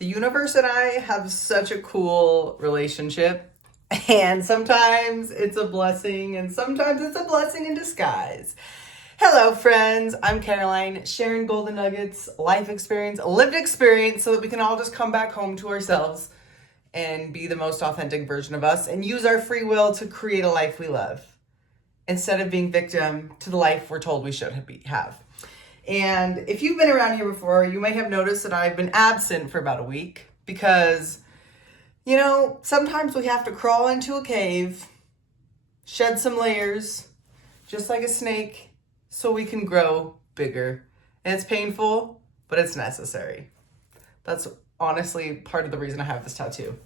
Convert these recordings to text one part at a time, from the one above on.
The universe and I have such a cool relationship, and sometimes it's a blessing, and sometimes it's a blessing in disguise. Hello, friends. I'm Caroline, sharing golden nuggets, life experience, lived experience, so that we can all just come back home to ourselves and be the most authentic version of us and use our free will to create a life we love instead of being victim to the life we're told we should have. And if you've been around here before, you may have noticed that I've been absent for about a week because, sometimes we have to crawl into a cave, shed some layers, just like a snake, so we can grow bigger. And it's painful, but it's necessary. That's honestly part of the reason I have this tattoo.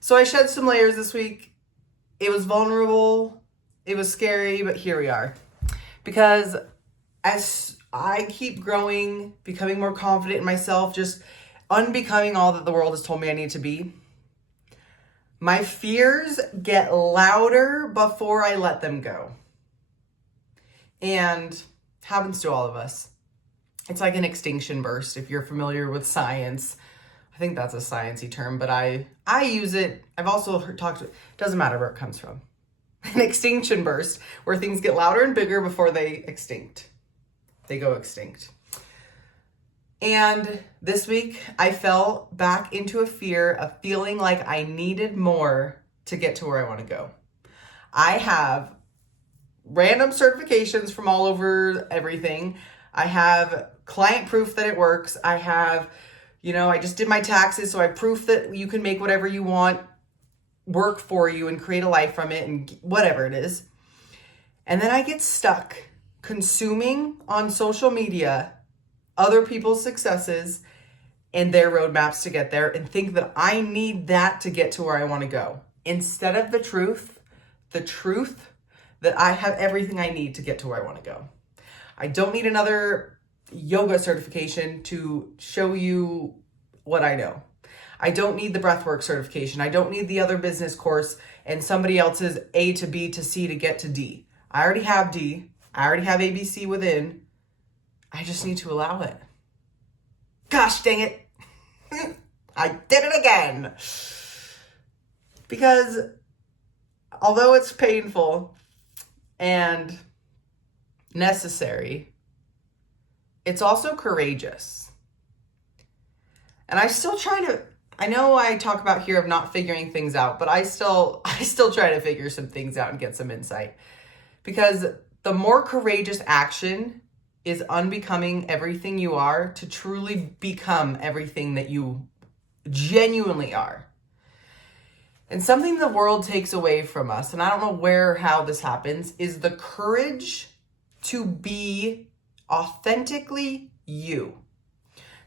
So I shed some layers this week. It was vulnerable. It was scary, but here we are. Because as I keep growing, becoming more confident in myself, just unbecoming all that the world has told me I need to be, my fears get louder before I let them go. And happens to all of us. It's like an extinction burst, if you're familiar with science. I think that's a sciencey term, but I use it. I've also talked to it. Doesn't matter where it comes from. An extinction burst, where things get louder and bigger before they go extinct. And this week, I fell back into a fear of feeling like I needed more to get to where I want to go. I have random certifications from all over everything. I have client proof that it works. I have, I just did my taxes, so I have proof that you can make whatever you want work for you and create a life from it and whatever it is. And then I get stuck consuming on social media other people's successes and their roadmaps to get there and think that I need that to get to where I want to go. Instead of the truth that I have everything I need to get to where I want to go. I don't need another yoga certification to show you what I know. I don't need the breathwork certification. I don't need the other business course and somebody else's A to B to C to get to D. I already have D. I already have ABC within. I just need to allow it. Gosh dang it. I did it again. Because although it's painful and necessary, it's also courageous. And I know I talk about here of not figuring things out, but I still try to figure some things out and get some insight. Because the more courageous action is unbecoming everything you are to truly become everything that you genuinely are. And something the world takes away from us, and I don't know how this happens, is the courage to be authentically you.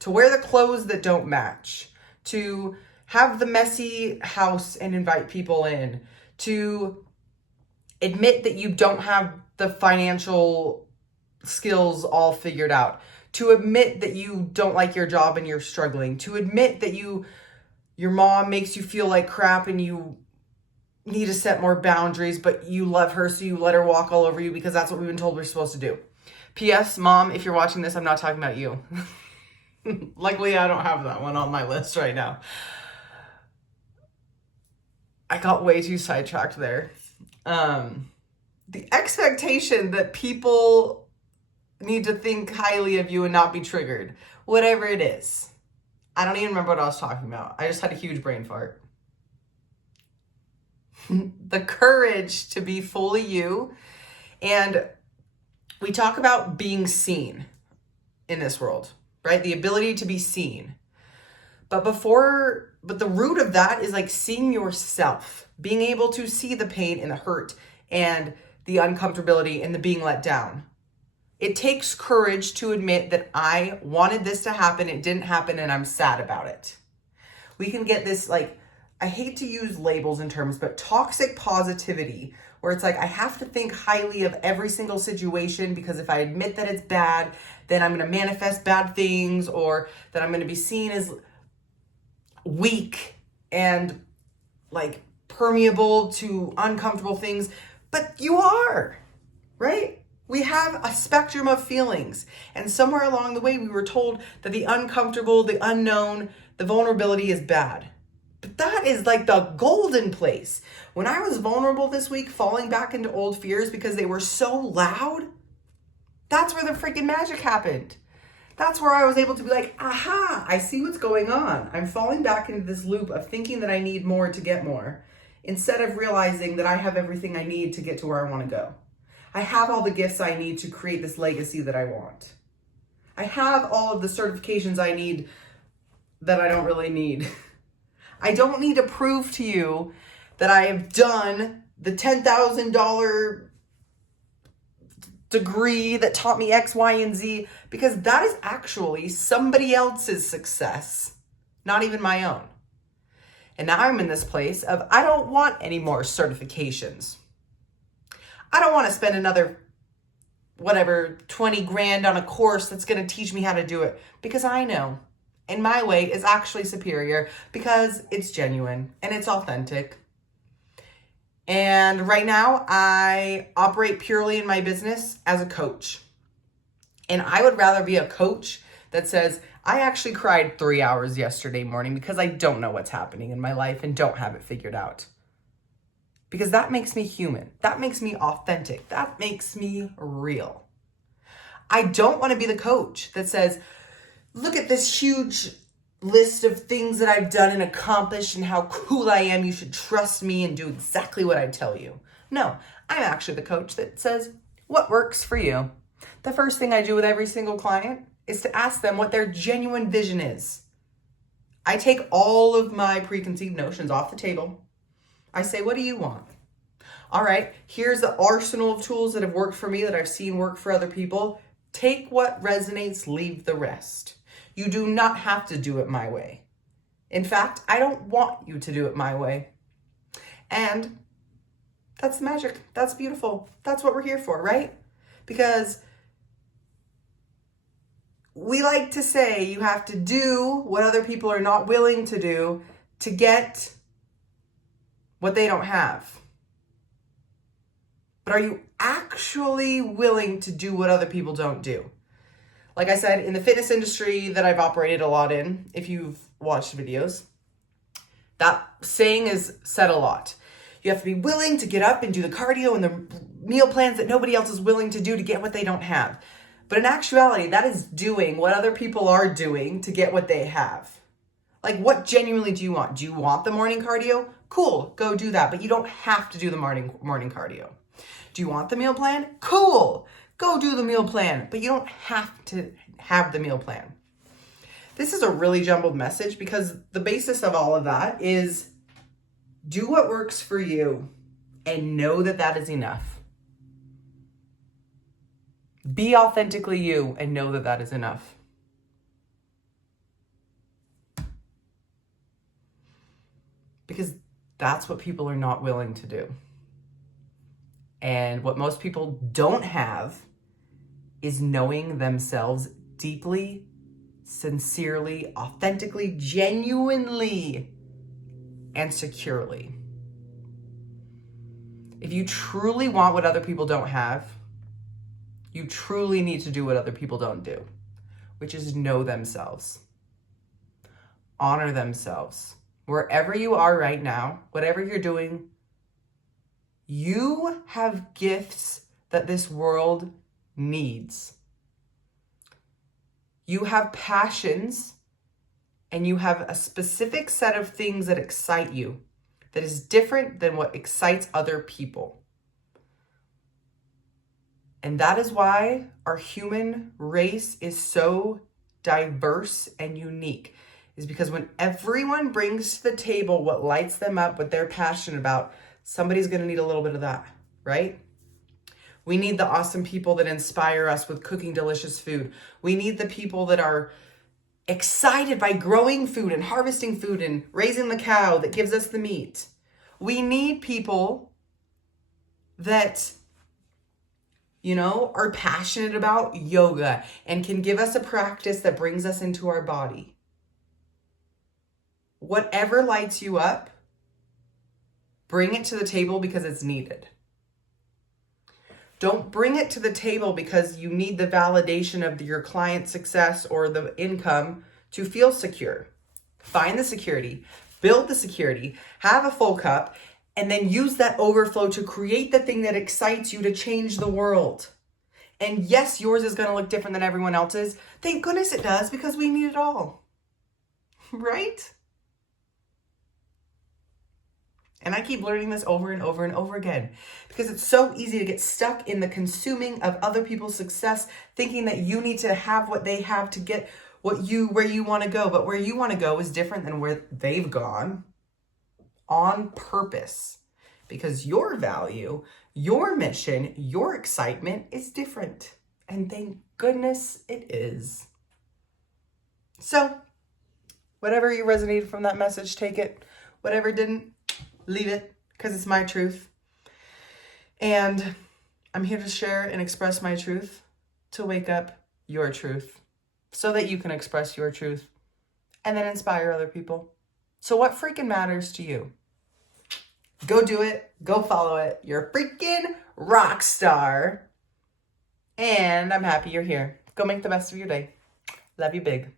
To wear the clothes that don't match. To have the messy house and invite people in. To admit that you don't have the financial skills all figured out. To admit that you don't like your job and you're struggling. To admit that your mom makes you feel like crap and you need to set more boundaries, but you love her, so you let her walk all over you because that's what we've been told we're supposed to do. P.S. Mom, if you're watching this, I'm not talking about you. Luckily, I don't have that one on my list right now. I got way too sidetracked there. The expectation that people need to think highly of you and not be triggered, whatever it is. I don't even remember what I was talking about. I just had a huge brain fart. The courage to be fully you. And we talk about being seen in this world, right? The ability to be seen. But the root of that is like seeing yourself, being able to see the pain and the hurt and the uncomfortability and the being let down. It takes courage to admit that I wanted this to happen, it didn't happen, and I'm sad about it. We can get this, I hate to use labels and terms, but toxic positivity, where it's like I have to think highly of every single situation because if I admit that it's bad, then I'm going to manifest bad things, or that I'm going to be seen as weak and permeable to uncomfortable things. But you are, right? We have a spectrum of feelings. And somewhere along the way, we were told that the uncomfortable, the unknown, The vulnerability is bad. But that is like the golden place. When I was vulnerable this week, falling back into old fears because they were so loud, that's where the freaking magic happened. That's where I was able to be like, aha, I see what's going on. I'm falling back into this loop of thinking that I need more to get more, instead of realizing that I have everything I need to get to where I want to go. I have all the gifts I need to create this legacy that I want. I have all of the certifications I need that I don't really need. I don't need to prove to you that I have done the $10,000 degree that taught me X, Y, and Z, because that is actually somebody else's success, not even my own. And now I'm in this place of I don't want any more certifications. I don't want to spend another 20 grand on a course that's going to teach me how to do it, because I know, and my way is actually superior because it's genuine and it's authentic. And right now I operate purely in my business as a coach. And I would rather be a coach that says, I actually cried 3 hours yesterday morning because I don't know what's happening in my life and don't have it figured out. Because that makes me human. That makes me authentic. That makes me real. I don't want to be the coach that says, look at this huge list of things that I've done and accomplished and how cool I am. You should trust me and do exactly what I tell you. No, I'm actually the coach that says, what works for you? The first thing I do with every single client is to ask them what their genuine vision is. I take all of my preconceived notions off the table. I say, what do you want? All right, here's the arsenal of tools that have worked for me that I've seen work for other people. Take what resonates, leave the rest. You do not have to do it my way. In fact, I don't want you to do it my way. And that's magic. That's beautiful. That's what we're here for, right? Because we like to say you have to do what other people are not willing to do to get what they don't have. But are you actually willing to do what other people don't do? Like I said, in the fitness industry that I've operated a lot in, if you've watched videos, that saying is said a lot. You have to be willing to get up and do the cardio and the meal plans that nobody else is willing to do to get what they don't have. But in actuality, that is doing what other people are doing to get what they have. Like, what genuinely do you want? Do you want the morning cardio? Cool, go do that. But you don't have to do the morning cardio. Do you want the meal plan? Cool, go do the meal plan. But you don't have to have the meal plan. This is a really jumbled message because the basis of all of that is do what works for you and know that that is enough. Be authentically you and know that that is enough. Because that's what people are not willing to do. And what most people don't have is knowing themselves deeply, sincerely, authentically, genuinely, and securely. If you truly want what other people don't have, you truly need to do what other people don't do, which is know themselves, honor themselves. Wherever you are right now, whatever you're doing, you have gifts that this world needs. You have passions and you have a specific set of things that excite you that is different than what excites other people. And that is why our human race is so diverse and unique, is because when everyone brings to the table what lights them up, what they're passionate about, somebody's going to need a little bit of that, right? We need the awesome people that inspire us with cooking delicious food. We need the people that are excited by growing food and harvesting food and raising the cow that gives us the meat. We need people that, are passionate about yoga and can give us a practice that brings us into our body. Whatever lights you up, bring it to the table because it's needed. Don't bring it to the table because you need the validation of your client's success or the income to feel secure. Find the security, build the security, have a full cup, and then use that overflow to create the thing that excites you to change the world. And yes, yours is going to look different than everyone else's. Thank goodness it does, because we need it all. Right? And I keep learning this over and over and over again, because it's so easy to get stuck in the consuming of other people's success, thinking that you need to have what they have to get where you want to go. But where you want to go is different than where they've gone, on purpose, because your value, your mission, your excitement is different. And thank goodness it is. So whatever you resonated from that message, take it. Whatever didn't, leave it, because it's my truth. And I'm here to share and express my truth, to wake up your truth, so that you can express your truth and then inspire other people. So what freaking matters to you? Go do it. Go follow it. You're a freaking rock star. And I'm happy you're here. Go make the best of your day. Love you big.